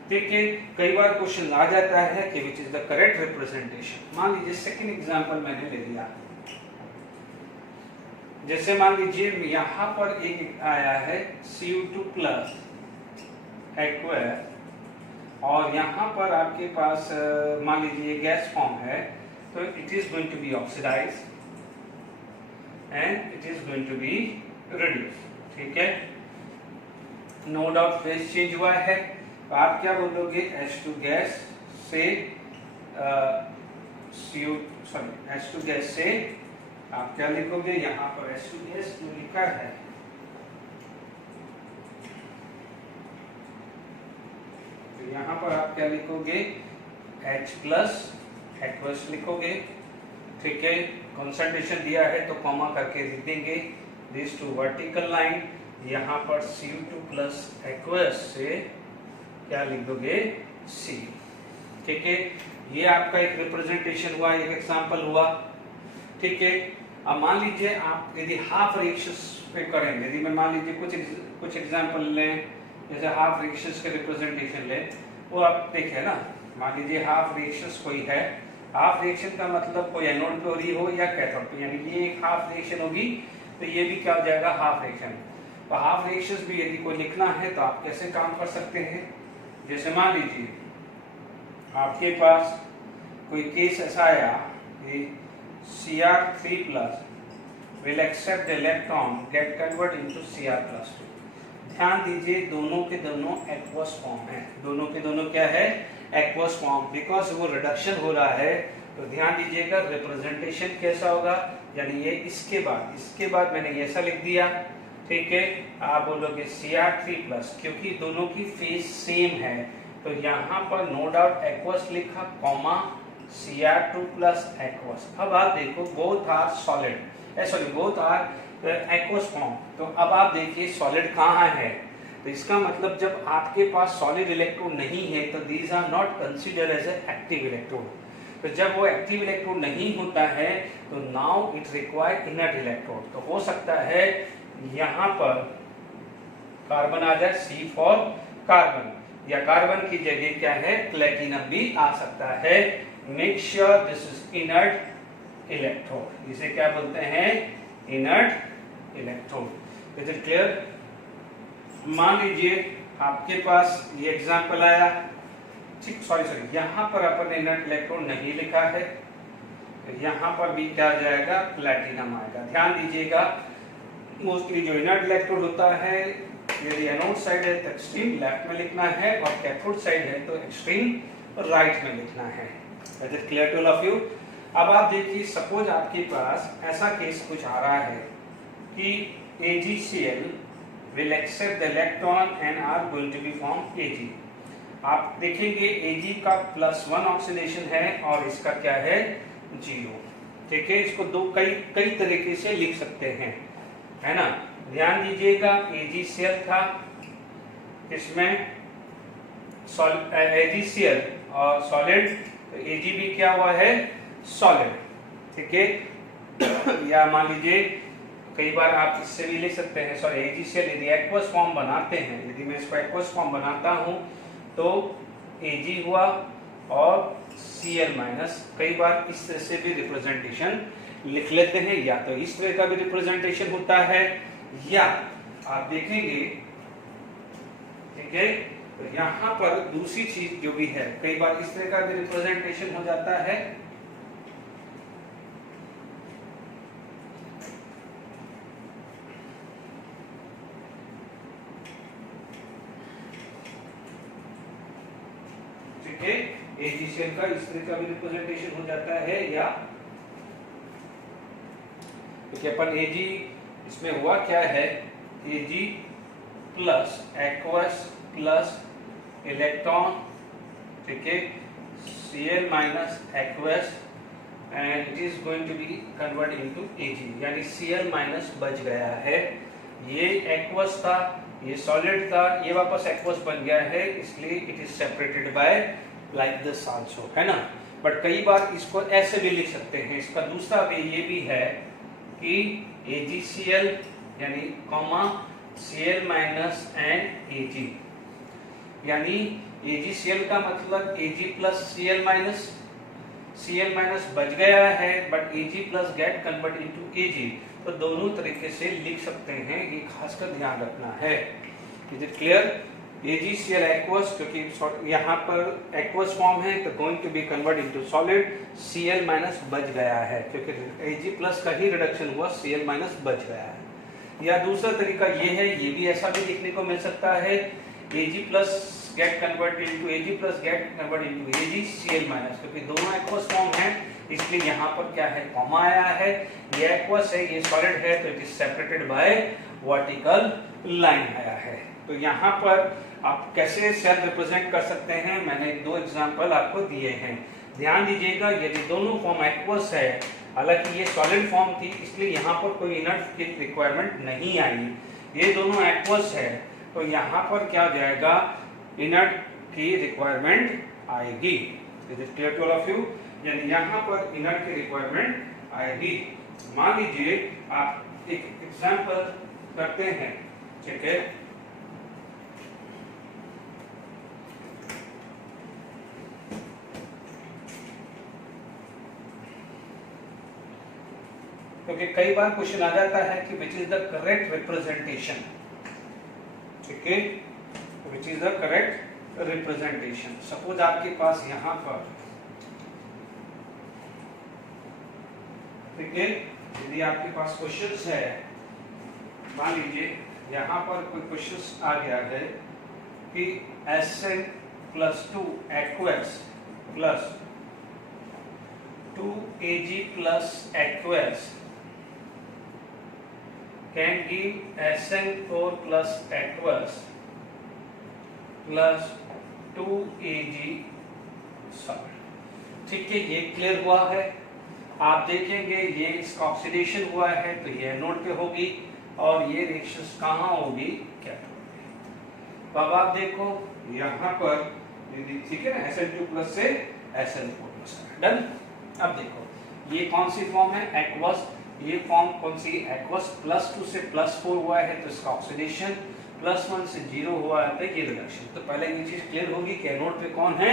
ठीक है। कई बार क्वेश्चन आ जाता है कि which is the correct representation. मान लीजिए सेकंड एग्जांपल मैंने ले लिया, जैसे मान लीजिए यहाँ पर एक आया है Cu2 प्लस एक्वस और यहाँ पर आपके पास मान लीजिए गैस फॉर्म है, तो it is going to be oxidise and it is going to be reduce, ठीक है। नो डाउट फेज चेंज हुआ है, तो आप क्या बोलोगे, H2 गैस से H2 गैस से आप क्या लिखोगे, यहाँ पर H2 गैस जो लिखा है तो यहाँ पर आप क्या लिखोगे, H प्लस एक्वस लिखोगे, ठीक है। कंसंट्रेशन दिया है तो कॉमा करके लिख देंगे, दिस टू वर्टिकल लाइन, यहाँ पर Cu2 प्लस एक्वस से क्या लिख दोगे, C, ठीक है। ये आपका एक रिप्रेजेंटेशन हुआ, एक एग्जांपल हुआ, ठीक है। अब मान लीजिए आप यदि हाफ रिएक्शंस पे करेंगे, यदि मैं मान लीजिए कुछ एग्जांपल लें, जैसे हाफ रिएक्शंस के रिप्रेजेंटेशन लें, वो आप देखें ना, मान लीजिए हाफ रिएक्शंस कोई है, हाफ रिएक्शन का मतलब कोई एनोड पे हो रही हो या कैथोड पे, यानी ये एक हाफ रिएक्शन होगी तो ये भी क्या हो जाएगा, हाफ रिएक्शन। तो हाफ रिएक्शंस भी यदि कोई लिखना है तो आप कैसे काम कर सकते हैं, जैसे मान लीजिए आपके पास कोई केस ऐसा आया कि Cr3 plus will accept the electron get convert into Cr plus 2। ध्यान दीजिए दोनों के दोनों एक्वस फॉर्म है, दोनों के दोनों क्या है, एक्वस फॉर्म, बिकॉज वो रिडक्शन हो रहा है। तो ध्यान दीजिएगा रिप्रेजेंटेशन कैसा होगा, यानी ये इसके बाद मैंने ऐसा लिख दिया, ठीक है। आप बोलोगे Cr3 प्लस, क्योंकि दोनों की फेज सेम है तो यहाँ पर नो डाउट एक्वस लिखा, कॉमा Cr2 प्लस एक्वस। अब आप देखो both are solid, both are aqueous form. तो अब आप देखिए सॉलिड कहाँ है, तो इसका मतलब जब आपके पास सॉलिड इलेक्ट्रोड नहीं है तो these are not consider as active electrode. तो जब वो एक्टिव इलेक्ट्रोड नहीं होता है तो now it require inert electrode. तो हो सकता है यहाँ पर कार्बन आ जाए, C फॉर कार्बन, या कार्बन की जगह क्या है, प्लेटिनम भी आ सकता है। Make sure this is inert electrode, इसे क्या बोलते हैं, inert electrode. Is it clear? मान लीजिए आपके पास ये एग्जांपल आया, ठीक, सॉरी यहाँ पर अपन ने इनर्ट इलेक्ट्रोड नहीं लिखा है, तो यहाँ पर भी क्या आ जाएगा, प्लेटिनम आएगा। ध्यान दीजिएगा मोस्टली जो इनर्ट इलेक्ट्रोड होता है, यदि एनोड साइड है तो एक्सट्रीम लेफ्ट में लिखना है, और कैथोड साइड है तो एक्सट्रीम राइट में लिखना है। Is it clear to all of you? अब आप देखिए सपोज आपके पास ऐसा केस कुछ आ रहा है कि AgCl will accept the electron and are going to be form Ag। आप देखेंगे Ag का +1 ऑक्सीडेशन है और इसका क्या है, 0, ठीक है। इसको दो कई तरीके से लिख सकते हैं, है ना। ध्यान दीजिएगा AgCl था, इसमें AgCl और सॉलिड, तो Ag भी क्या हुआ है, सॉलिड, ठीक है। या मान लीजिए कई बार आप इससे भी लिख सकते हैं, सॉरी AgCl यदि एक्वस फॉर्म बनाते हैं, यदि मैं इसको एक्वस फॉर्म बनाता हूं तो Ag हुआ और Cl माइनस, कई बार इस तरह से भी रिप्रेजेंटेशन लिख लेते हैं, या तो इस तरह का भी रिप्रेजेंटेशन होता है, या आप देखेंगे, ठीक है। तो यहाँ पर दूसरी चीज जो भी है, कई बार इस तरह का भी रिप्रेजेंटेशन हो जाता है, ठीक है। AgCl का इस तरह का भी रिप्रेजेंटेशन हो जाता है, या क्योंकि अपन Ag इसमें हुआ क्या है, Ag plus aqueous plus electron, ठीक है, Cl minus aqueous and it is going to be convert into Ag, यानी Cl माइनस बच गया है। ये एक्वस था, ये सॉलिड था, ये वापस एक्वस बन गया है, इसलिए it is separated by like this also, है ना। बट कई बार इसको ऐसे भी लिख सकते हैं। इसका दूसरा वे ये भी है कि AgCl यानी comma Cl minus and Ag, यानी AgCl का मतलब Ag plus Cl minus, Cl minus बच गया है but Ag plus gate convert into Ag। तो दोनों तरीके से लिख सकते हैं, ये खासकर ध्यान रखना है। Is it clear? AgCl aqueous, क्योंकि यहाँ पर एक्वस फॉर्म है तो going to be convert into solid, Cl minus बच गया है, क्योंकि Ag प्लस का ही रिडक्शन हुआ, Cl माइनस बच गया है। या दूसरा तरीका ये है, ये भी ऐसा भी देखने को मिल सकता है, Ag plus gate convert into Ag plus gate convert into Ag Cl minus, क्योंकि दोनों एक्वस फॉर्म है इसलिए यहाँ पर क्या है, कॉमा आया है। ये एक्वस है, ये सॉलिड है, तो it is separated by vertical line आया है। तो यहाँ पर आप कैसे सेल रिप्रेजेंट कर सकते हैं, मैंने 2 एग्जांपल आपको दिए हैं। ध्यान दीजिएगा, यदि दोनों फॉर्म एक्वस है, हालांकि ये सॉलिड फॉर्म थी इसलिए यहाँ पर कोई इनर्ट की रिक्वायरमेंट नहीं आई, ये दोनों एक्वस है तो यहाँ पर क्या जाएगा, इनर्ट की रिक्वायरमेंट आएगी। Is it clear to all of you? यानी यहाँ पर इनर्ट की रिक्वायरमेंट आएगी। मान लीजिए आप एक एग्जांपल करते हैं, ठीक है। क्योंकि कई बार क्वेश्चन आ जाता है कि which is the correct representation, ठीक है, which is the correct representation. Suppose आपके पास यहां पर, ठीक है, यदि आपके पास क्वेश्चंस है, मान लीजिए यहां पर कोई क्वेश्चंस आ गया है कि Sn + 2 aqueous + 2 Ag + aqueous can give SN4 + aqueous + 2 Ag solid। ठीक है, ये क्लियर हुआ है। आप देखेंगे ये इसका ऑक्सीडेशन हुआ है तो ये एनोड पे होगी और ये रिएक्शंस कहाँ होगी, कैथोड पे। तो अब आप देखो यहाँ पर, ठीक है ना, Sn2+ से Sn4+, डन। अब देखो ये कौन सी फॉर्म है, एक्वस। ये फॉर्म कौन सी, एक्वस। +2 से +4 हुआ है तो इसका ऑक्सीडेशन, +1 से 0 हुआ है तो ये रिडक्शन। तो पहले ये चीज क्लियर होगी कि एनोड पे कौन है,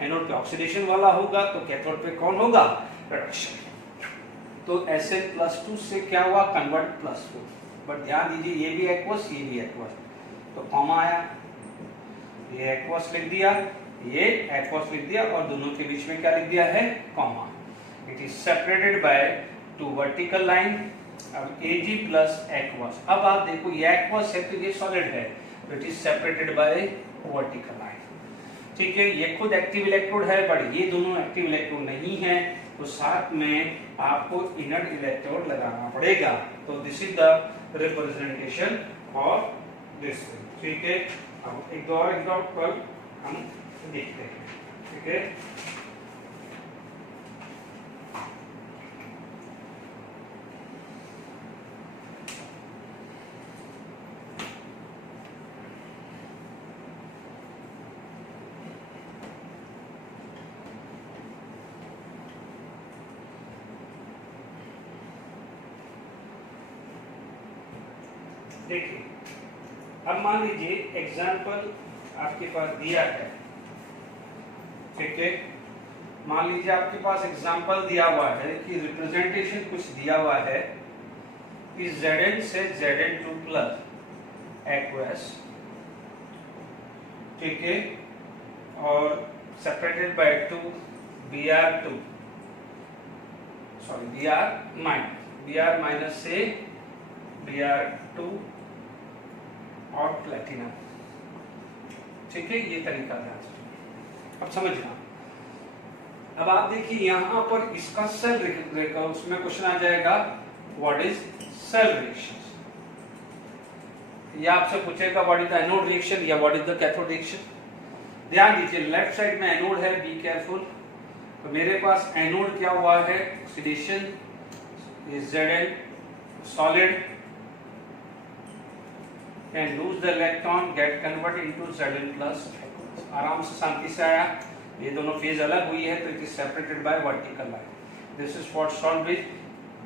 एनोड पे ऑक्सीडेशन वाला होगा, तो कैथोड पे कौन होगा, रिडक्शन। तो Sn+2 से क्या हुआ, कन्वर्ट +4। बट ध्यान दीजिए ये भी एक्वस, ये भी एक्वस, तो कॉमा आया, ये एक्वस लिख दिया, ये एक्वस लिख दिया और दोनों के बीच में क्या लिख दिया है, comma. It is separated by 2 vertical line. अब Ag + एक्वस। अब आप देखो ये एक्वस है तो ये सॉलिड है, तो it is separated by vertical line, ठीक है। ये खुद एक्टिव इलेक्ट्रोड है बट ये दोनों एक्टिव इलेक्ट्रोड नहीं है, तो साथ में आपको इनर्ट इलेक्ट्रोड लगाना पड़ेगा। तो this is the representation for this, ठीक है। अब एक दो और एग्जांपल हम देखते हैं, ठीक है। देखिए, अब मान लीजिए एग्जाम्पल आपके पास दिया है, ठीक है। मान लीजिए आपके पास एग्जाम्पल दिया हुआ है कि रिप्रेजेंटेशन कुछ दिया हुआ है कि Zn से Zn2+ एक्वस, ठीक है, और separated by 2 Br2, sorry Br- से Br2 और प्लेटिनम, ठीक है। ये तरीका ध्यान से अब समझना। अब आप देखिए यहाँ पर इसका सेल उसमें क्वेश्चन आ जाएगा, व्हाट इज सेल रिएक्शन। ये आपसे पूछेगा what is the anode reaction या what is the cathode reaction. ध्यान दीजिए लेफ्ट साइड में एनोड है, बी केयरफुल। तो मेरे पास एनोड क्या हुआ है, oxidation, Zn solid can lose the electron, get converted into Zn+। आराम से शांति से आया, ये दोनों फेज अलग हुई है तो it is separated by vertical line. This is for salt bridge,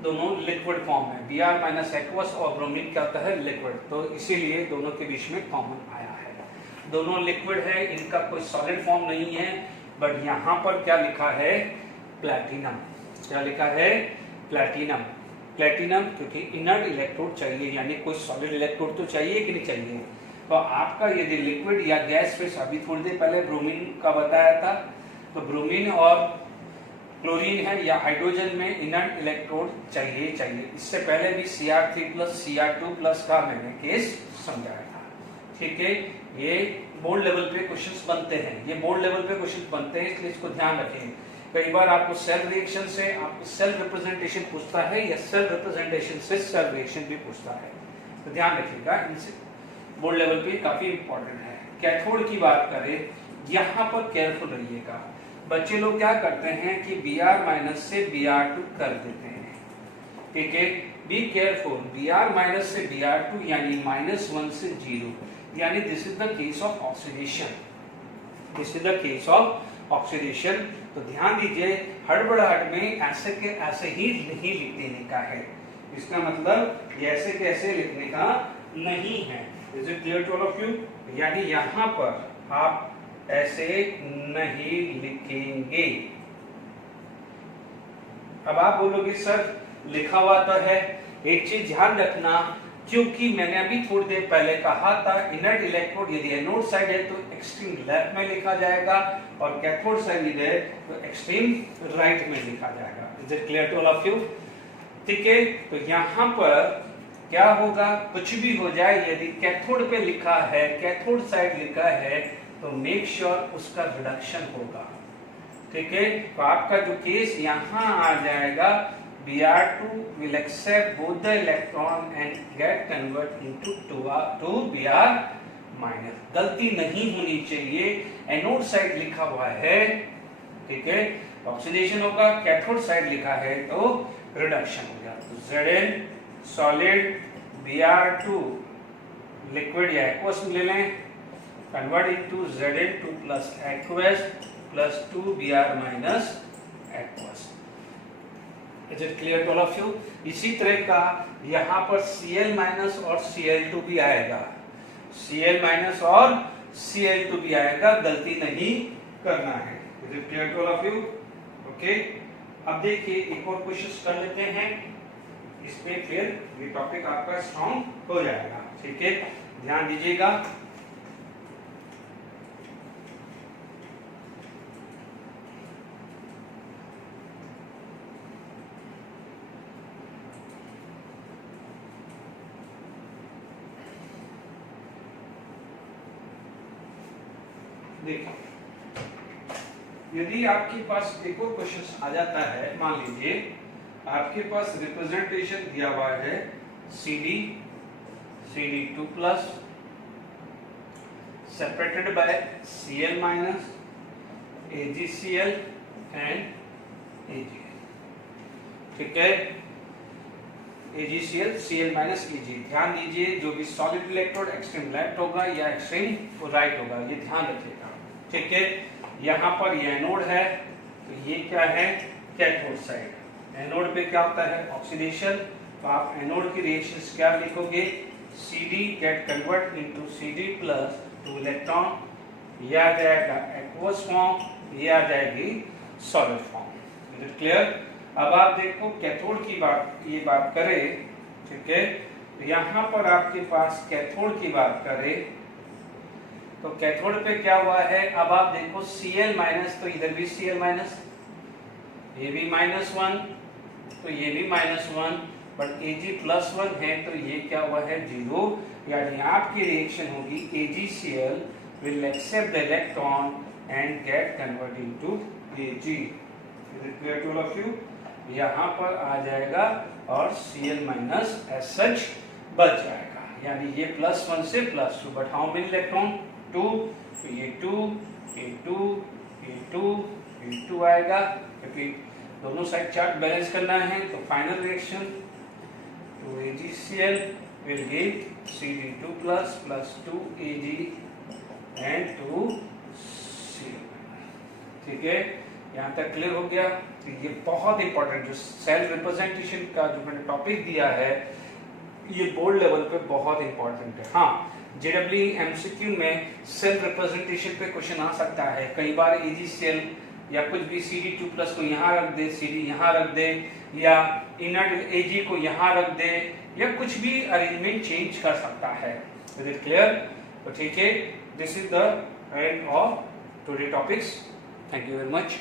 दोनों लिक्विड फॉर्म है, Br- एक्वस और ब्रोमीन क्या होता है, लिक्विड, तो इसीलिए दोनों के बीच में कॉमन आया है। दोनों लिक्विड है, इनका कोई सॉलिड फॉर्म नहीं है, बट यहाँ पर क्या लिखा है, प्लैटिनम। क्या लिखा है, प्लैटिनम। प्लैटिनम क्योंकि इनर्ट इलेक्ट्रोड चाहिए, यानी कोई सॉलिड इलेक्ट्रोड तो चाहिए कि नहीं चाहिए। तो आपका यदि लिक्विड या गैस फेस, अभी थोड़ी देर पहले ब्रोमीन का बताया था, तो ब्रोमीन और क्लोरीन है या हाइड्रोजन में इनर्ट इलेक्ट्रोड चाहिए। इससे पहले भी Cr3+ Cr2+ का मैंने केस समझाया था, ठीक है। ये बोर्ड लेवल पे क्वेश्चंस बनते हैं, ये बोर्ड लेवल पे क्वेश्चंस बनते हैं, इसलिए इसको ध्यान रखें। कई बार आपको सेल रिएक्शन से आपको सेल रिप्रेजेंटेशन पूछता है या सेल रिप्रेजेंटेशन से सेल रिएक्शन भी पूछता है, तो ध्यान रखिएगा, इनसे बोर्ड लेवल पे काफी इंपॉर्टेंट है। कैथोड की बात करें, यहाँ पर केयरफुल रहिएगा। बच्चे लोग क्या करते हैं कि Br माइनस से Br2 कर देते हैं, ठीक है। बी केयरफुल, Br माइनस से Br2 यानी -1 से 0, यानी this is the case of oxidation, this is the case of oxidation. तो ध्यान दीजिए, हड़बड़ाहट में ऐसे के ऐसे ही नहीं लिख देने का है, इसका मतलब ये ऐसे के ऐसे लिखने का नहीं है। Is it clear to all of you? यानी यहाँ पर आप ऐसे नहीं लिखेंगे। अब आप बोलोगे सर लिखा हुआ तो है, एक चीज ध्यान रखना, क्योंकि मैंने अभी थोड़ी देर पहले कहा था इनर्ट इलेक्ट्रोड यदि एनोड साइड है तो एक्सट्रीम लेफ्ट में लिखा जाएगा और कैथोड साइड यदि है तो एक्सट्रीम राइट में लिखा जाएगा। Is it clear to all of you? ठीक है, तो यहाँ पर क्या होगा, कुछ भी हो जाए, यदि कैथोड पे लिखा है, कैथोड साइड लिखा है, तो मेक श्योर उसका रिडक्शन होगा, ठीक है। तो आपका जो केस यहाँ आ जाएगा, Br2 will accept both the electron and get convert into 2Br minus। गलती नहीं होनी चाहिए, एनोड साइड लिखा हुआ है, ठीक है, ऑक्सीडेशन होगा, कैथोड साइड लिखा है तो रिडक्शन हो गया। तो Zn सॉलिड, Br2 लिक्विड या एक्वस ले लें, convert into Zn2 plus aqueous plus 2Br minus aqueous. Is it clear to all of you? इसी तरह का यहाँ पर Cl माइनस और Cl2 भी आएगा, Cl माइनस और Cl2 भी आएगा, गलती नहीं करना है। Is it clear to all of you? Okay, अब देखिए एक और क्वेश्चन कर लेते हैं, इस पे फिर ये टॉपिक आपका स्ट्रॉन्ग हो जाएगा, ठीक है। ध्यान दीजिएगा, देखिए यदि आपके पास एक और क्वेश्चन आ जाता है, मान लीजिए आपके पास रिप्रेजेंटेशन दिया हुआ है Cd2 plus separated by Cl minus AgCl and Ag, ठीक है, AgCl Cl माइनस Ag। ध्यान दीजिए, जो भी सॉलिड इलेक्ट्रोड एक्सट्रीम लेफ्ट होगा या एक्सट्रीम राइट होगा, ये ध्यान रखिएगा, ठीक है। यहाँ पर ये एनोड है, तो ये क्या है, कैथोड साइड। एनोड पे क्या होता है, ऑक्सीडेशन, तो आप एनोड की रिएक्शंस क्या लिखोगे, Cd gate convert into Cd plus 2 electron, ये आ जाएगा एक्वस फॉर्म, ये आ जाएगी solid form. Is it clear? अब आप देखो कैथोड की बात, ये बात करें, ठीक है, तो यहाँ पर आपके पास कैथोड की बात करें तो कैथोड पे क्या हुआ है, अब आप देखो Cl माइनस, तो इधर भी Cl माइनस, ये भी -1, तो ये भी -1, बट Ag +1 है तो ये क्या हुआ है 0, यानी आपकी रिएक्शन होगी AgCl will accept the electron and get converted into Ag। Is it clear to all of you? यहाँ पर आ जाएगा और Cl माइनस एज सच बच जाएगा, यानी ये +1 से +2, बट हाउ मेनी इलेक्ट्रॉन, 2, तो ये 2, ये 2, ये 2, ये 2 आएगा, क्योंकि दोनों साइड चार्ज बैलेंस करना है। तो final reaction to AgCl will give Cd2 plus 2 Ag and 2 Cl, ठीक है, यहाँ तक क्लियर हो गया। तो ये बहुत इंपॉर्टेंट जो सेल रिप्रेजेंटेशन का जो मैंने टॉपिक दिया है, ये बोर्ड लेवल पे बहुत इंपॉर्टेंट है। हाँ, जेडब्ल्यू एमसीक्यू में सेल रिप्रेजेंटेशन पे क्वेश्चन आ सकता है, कई बार AgCl या कुछ भी Cd2+ को यहाँ रख दे, Cd यहाँ रख दे, या इनर्ट Ag को यहाँ रख दे, या कुछ भी अरेंजमेंट चेंज कर सकता है। Is it clear? तो ठीक है, this is the end of today topics. Thank you very much.